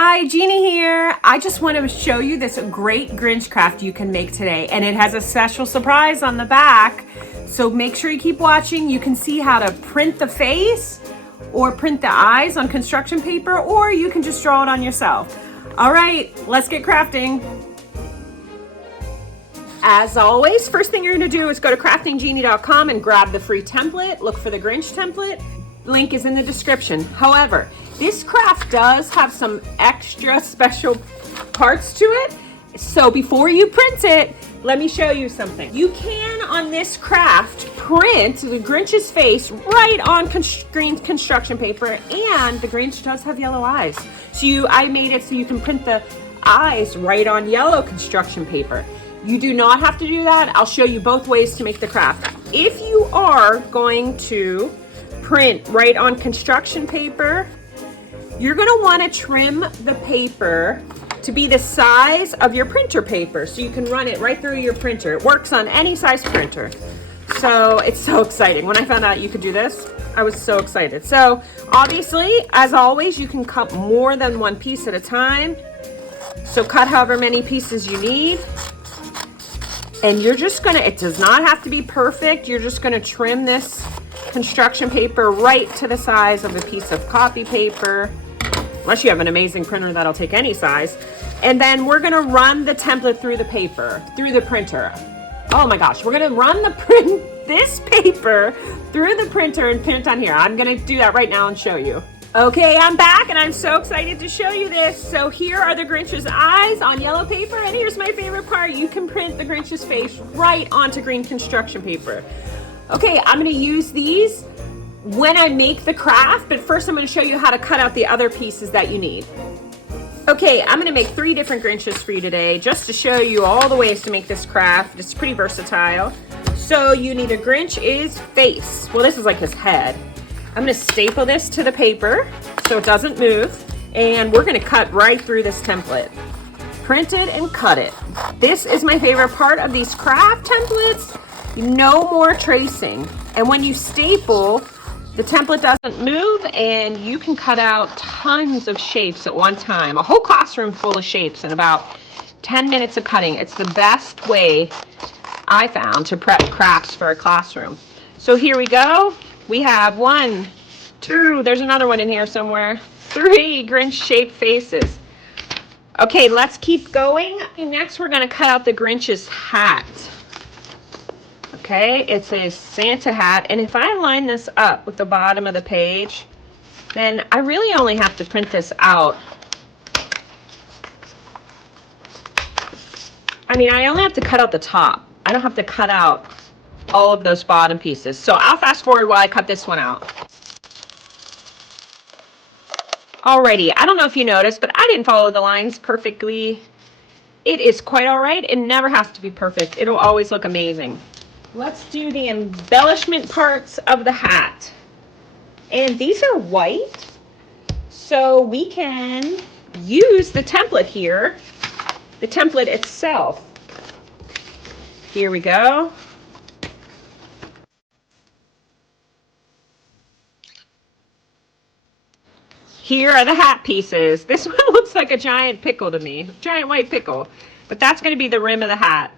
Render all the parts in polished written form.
Hi, Jeannie here. I just want to show you this great Grinch craft you can make today, and it has a special surprise on the back. So make sure you keep watching. You can see how to print the face or print the eyes on construction paper, or you can just draw it on yourself. All right, let's get crafting. As always, first thing you're going to do is go to craftinggenie.com and grab the free template. Look for the Grinch template. Link is in the description. However, this craft does have some extra special parts to it. So before you print it, let me show you something. You can, on this craft, print the Grinch's face right on green construction paper, and the Grinch does have yellow eyes. So I made it so you can print the eyes right on yellow construction paper. You do not have to do that. I'll show you both ways to make the craft. If you are going to print right on construction paper, you're going to want to trim the paper to be the size of your printer paper so you can run it right through your printer. It works on any size printer. So it's so exciting. When I found out you could do this, I was so excited. So obviously, as always, you can cut more than one piece at a time. So cut however many pieces you need. And you're just gonna, it does not have to be perfect. You're just gonna trim this construction paper right to the size of a piece of copy paper, unless you have an amazing printer that'll take any size. And then we're gonna run the template through the paper, through the printer. Oh my gosh, we're gonna run this paper through the printer and print on here. I'm gonna do that right now and show you. Okay, I'm back and I'm so excited to show you this. So here are the Grinch's eyes on yellow paper, and here's my favorite part. You can print the Grinch's face right onto green construction paper. Okay, I'm gonna use these when I make the craft, but first I'm gonna show you how to cut out the other pieces that you need. Okay, I'm gonna make 3 different Grinches for you today, just to show you all the ways to make this craft. It's pretty versatile. So you need a Grinch's face. Well, this is like his head. I'm gonna staple this to the paper so it doesn't move, and we're gonna cut right through this template. Print it and cut it. This is my favorite part of these craft templates. No more tracing. And when you staple, the template doesn't move, and you can cut out tons of shapes at one time. A whole classroom full of shapes in about 10 minutes of cutting. It's the best way I found to prep crafts for a classroom. So here we go. We have 1, 2, there's another one in here somewhere, 3 Grinch-shaped faces. Okay, let's keep going. Next, we're gonna cut out the Grinch's hat. Okay, it's a Santa hat, and if I line this up with the bottom of the page, then I really only have to print this out. I mean, I only have to cut out the top. I don't have to cut out all of those bottom pieces. So I'll fast forward while I cut this one out. Alrighty, I don't know if you noticed, but I didn't follow the lines perfectly. It is quite all right. It never has to be perfect. It'll always look amazing. Let's do the embellishment parts of the hat. And these are white, so we can use the template here, the template itself. Here we go. Here are the hat pieces. This one looks like a giant pickle to me, giant white pickle, but that's going to be the rim of the hat.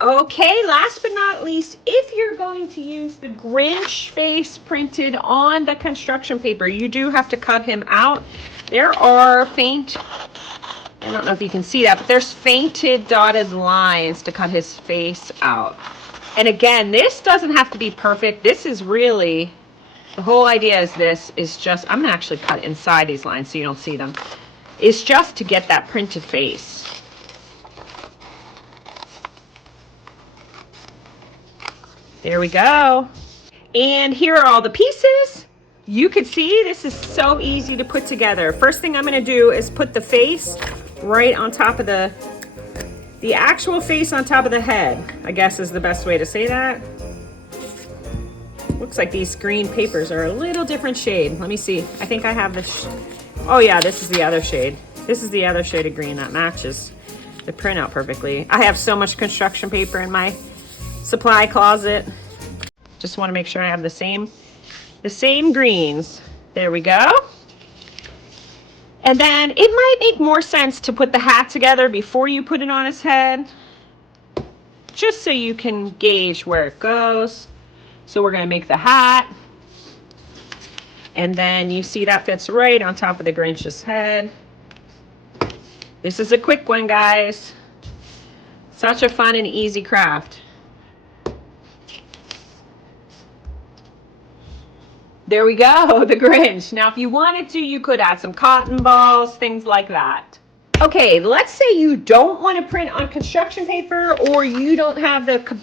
Okay, last but not least, if you're going to use the Grinch face printed on the construction paper, you do have to cut him out. There are I don't know if you can see that, but there's fainted dotted lines to cut his face out. And again, this doesn't have to be perfect. This is really, the whole idea is this is just, I'm gonna actually cut inside these lines so you don't see them. It's just to get that printed face. There we go. And here are all the pieces. You can see this is so easy to put together. First thing I'm gonna do is put the face right on top of the actual face on top of the head, I guess is the best way to say that. Looks like these green papers are a little different shade. Let me see. I think I have this. Oh yeah, this is the other shade. This is the other shade of green that matches the printout perfectly. I have so much construction paper in my supply closet. Just want to make sure I have the same greens. There we go. And then it might make more sense to put the hat together before you put it on his head, just so you can gauge where it goes. So we're going to make the hat. And then you see that fits right on top of the Grinch's head. This is a quick one, guys. Such a fun and easy craft. There we go, the Grinch. Now, if you wanted to, you could add some cotton balls, things like that. Okay, let's say you don't want to print on construction paper, or you don't have the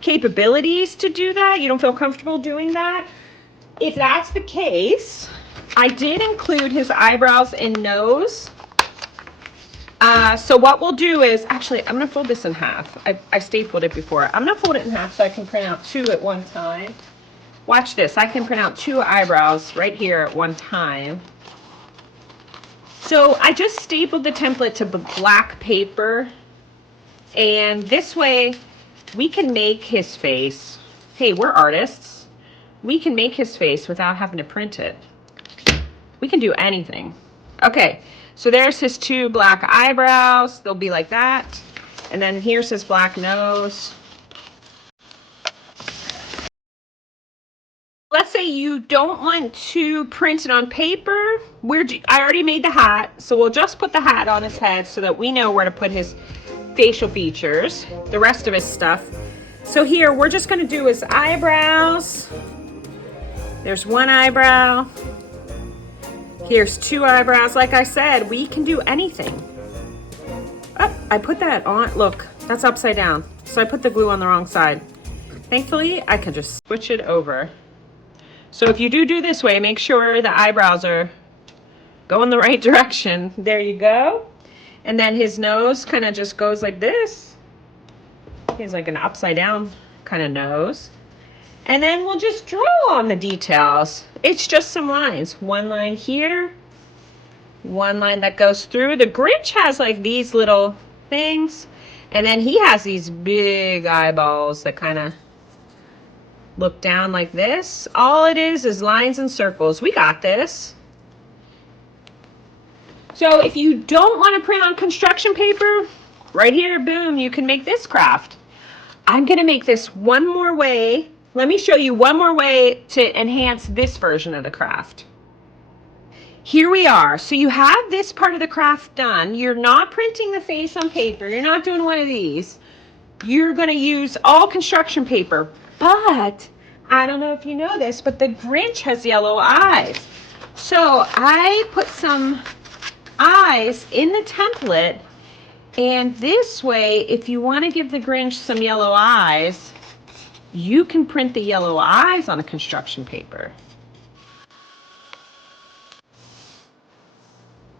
capabilities to do that. You don't feel comfortable doing that. If that's the case, I did include his eyebrows and nose. So what we'll do is, actually, I'm going to fold this in half. I stapled it before. I'm going to fold it in half so I can print out 2 at one time. Watch this. I can print out 2 eyebrows right here at one time. So I just stapled the template to black paper. And this way, we can make his face. Hey, we're artists. We can make his face without having to print it. We can do anything. Okay, so there's his 2 black eyebrows. They'll be like that. And then here's his black nose. Let's say you don't want to print it on paper. I already made the hat, so we'll just put the hat on his head so that we know where to put his facial features, the rest of his stuff. So here, we're just going to do his eyebrows. There's 1 eyebrow. Here's 2 eyebrows. Like I said, we can do anything. Oh, I put that on. Look, that's upside down. So I put the glue on the wrong side. Thankfully, I can just switch it over. So if you do this way, make sure the eyebrows are going the right direction. There you go. And then his nose kind of just goes like this. He's like an upside down kind of nose. And then we'll just draw on the details. It's just some lines. 1 line here, 1 line that goes through. The Grinch has like these little things. And then he has these big eyeballs that kind of look down like this. All it is lines and circles. We got this. So if you don't want to print on construction paper, right here, boom, you can make this craft. I'm going to make this one more way. Let me show you one more way to enhance this version of the craft. Here we are. So you have this part of the craft done. You're not printing the face on paper. You're not doing one of these. You're going to use all construction paper. But I don't know if you know this, but the Grinch has yellow eyes. So I put some eyes in the template, and this way, if you want to give the Grinch some yellow eyes, you can print the yellow eyes on a construction paper.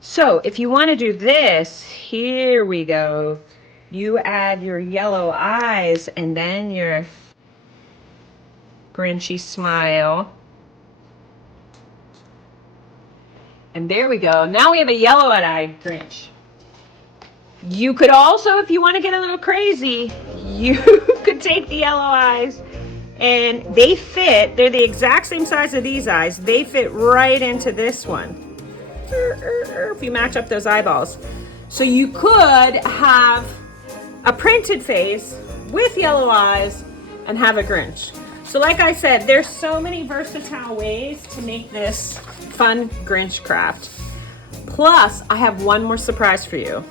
So if you want to do this, here we go. You add your yellow eyes and then your Grinchy smile. And there we go. Now we have a yellow-eyed Grinch. You could also, if you want to get a little crazy, you could take the yellow eyes, and they fit. They're the exact same size of these eyes. They fit right into this one. If you match up those eyeballs. So you could have a printed face with yellow eyes and have a Grinch. So like I said, there's so many versatile ways to make this fun Grinch craft. Plus, I have one more surprise for you.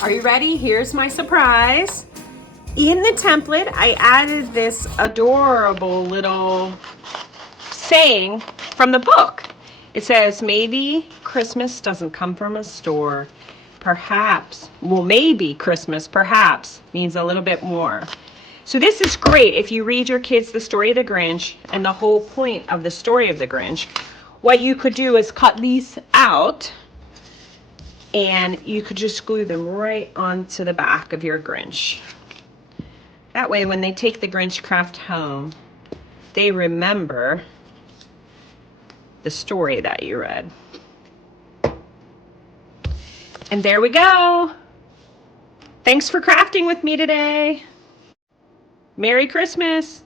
Are you ready? Here's my surprise. In the template, I added this adorable little saying from the book. It says, maybe Christmas doesn't come from a store. Perhaps, well, maybe Christmas, perhaps, means a little bit more. So this is great if you read your kids the story of the Grinch and the whole point of the story of the Grinch. What you could do is cut these out, and you could just glue them right onto the back of your Grinch. That way, when they take the Grinch craft home, they remember the story that you read. And there we go. Thanks for crafting with me today. Merry Christmas.